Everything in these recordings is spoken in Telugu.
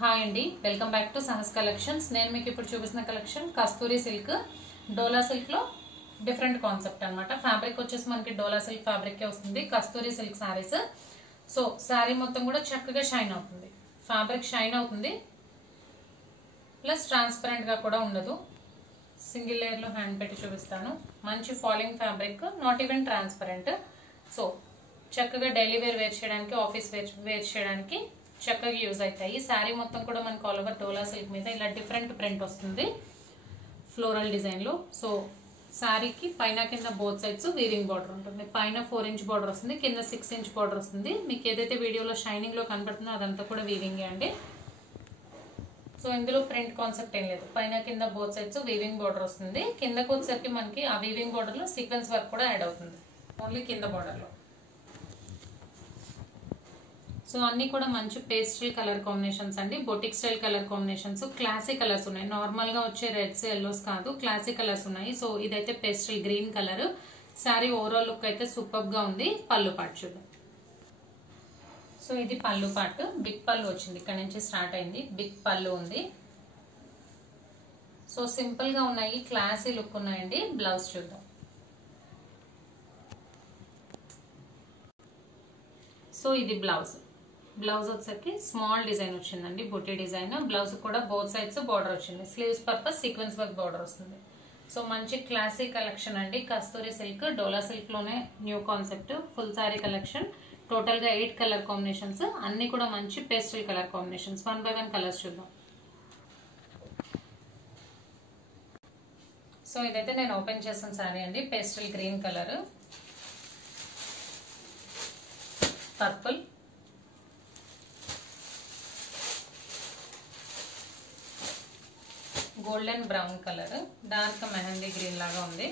హాయ్ అండి, welcome back to Sahas collections. నేను మీకు ఇప్పుడు చూపిస్తున్న కలెక్షన్ కస్తూరి సిల్క్, డోలా సిల్క్ లో డిఫరెంట్ కాన్సెప్ట్ అన్నమాట. ఫ్యాబ్రిక్ వచ్చేసి మనకి డోలా సిల్క్ ఫ్యాబ్రిక్ వస్తుంది. కస్తూరి సిల్క్ సారీస్. సో సారీ మొత్తం కూడా చక్కగా షైన్ అవుతుంది, ఫ్యాబ్రిక్ షైన్ అవుతుంది, ప్లస్ ట్రాన్స్పరెంట్ గా కూడా ఉండదు. సింగిల్ లేయర్ లో హ్యాండ్ పెట్టి చూపిస్తాను. మంచి falling fabric, not even transparent. So చక్కగా డైలీ వేర్ చేయడానికి, ఆఫీస్ వేర్ చేయడానికి చక్కగా యూజ్ అవుతాయి. ఈ శారీ మొత్తం కూడా మనకు ఆల్ ఓవర్ డోలా సిల్క్ మీద ఇలా డిఫరెంట్ ప్రింట్ వస్తుంది ఫ్లోరల్ డిజైన్ లో. సో శారీకి పైన కింద బోత్ సైడ్స్ వీవింగ్ బార్డర్ ఉంటుంది. పైన 4 ఇంచ్ బార్డర్ వస్తుంది, కింద 6 ఇంచ్ బార్డర్ వస్తుంది. మీకు ఏదైతే వీడియోలో షైనింగ్ లో కనపడుతుందో అదంతా కూడా వీవింగ్ అండి. సో ఇందులో ప్రింట్ కాన్సెప్ట్ ఏం లేదు. పైన కింద బోత్ సైడ్స్ వీవింగ్ బార్డర్ వస్తుంది. కిందకు వచ్చేసరికి మనకి ఆ వీవింగ్ బార్డర్ లో సీక్వెన్స్ వర్క్ కూడా యాడ్ అవుతుంది, ఓన్లీ కింద బార్డర్ లో. సో అన్ని కూడా మంచి పేస్టల్ కలర్ కాంబినేషన్స్ అండి, boutique style colour combinations. Classic colours ఉన్నాయి, నార్మల్ గా వచ్చే రెడ్స్ ఎల్లోస్ కాదు, క్లాసిక్ కలర్స్ ఉన్నాయి. సో ఇదైతే pastel green colour. Sari overall look అయితే సూపర్ గా ఉంది. పళ్ళు పార్ట్ చూద్దాం. సో ఇది పళ్ళు పార్ట్, బిగ్ పళ్ళు వచ్చింది, ఇక్కడ నుంచి స్టార్ట్ అయింది. బిగ్ పళ్ళు ఉంది. సో సింపుల్ గా ఉన్నాయి, క్లాసీ లుక్ ఉన్నాయండి. బ్లౌజ్ చూద్దాం. సో ఇది బ్లౌజ్. బ్లౌజ్ వచ్చేసరికి స్మాల్ డిజైన్ వచ్చిందండి, బుట్టి డిజైన్. బ్లౌజ్ కూడా బోత్ సైడ్స్ బార్డర్ వచ్చింది. Sleeves purpose sequence work border వస్తుంది. సో మంచి క్లాసిక్ కలెక్షన్ అండి. కస్తూరి సిల్క్, డోలా సిల్క్ లోనే new concept full sorry collection. Total గా 8 కలర్ కాంబినేషన్స్, అన్ని కూడా మంచి pastel colour combinations. 1 by 1 colours చూద్దాం. సో ఇదైతే నేను ఓపెన్ చేసిన సారీ అండి, pastel green colour, purple, golden brown colour, dark mehndi green లాగా ఉంది,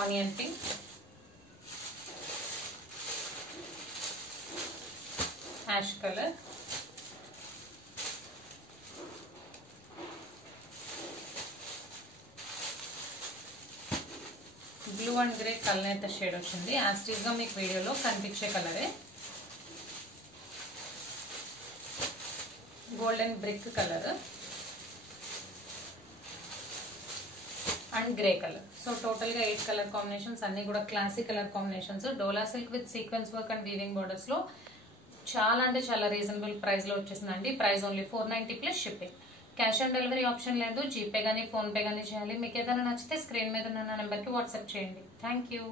onion pink, ash colour, blue and grey colour shade వచ్చింది. యాస్టీస్ గా మీకు వీడియోలో కనిపించే కలరే. Golden brick colour and grey colour. So total గా 8 కలర్ కాంబినేషన్స్, అన్ని కూడా classic colour combinations. Dola silk with sequence work and weaving borders లో చాలా అంటే చాలా రీజనబుల్ ప్రైస్ లో వచ్చేసిందండి. Price only 490 plus shipping. Cash on delivery option లేదు, జీపే గానీ ఫోన్ పే గానీ చేయాలి. మీకు ఏదైనా నచ్చితే స్క్రీన్ మీద ఉన్న నెంబర్ కి వాట్సాప్ చేయండి. Thank you.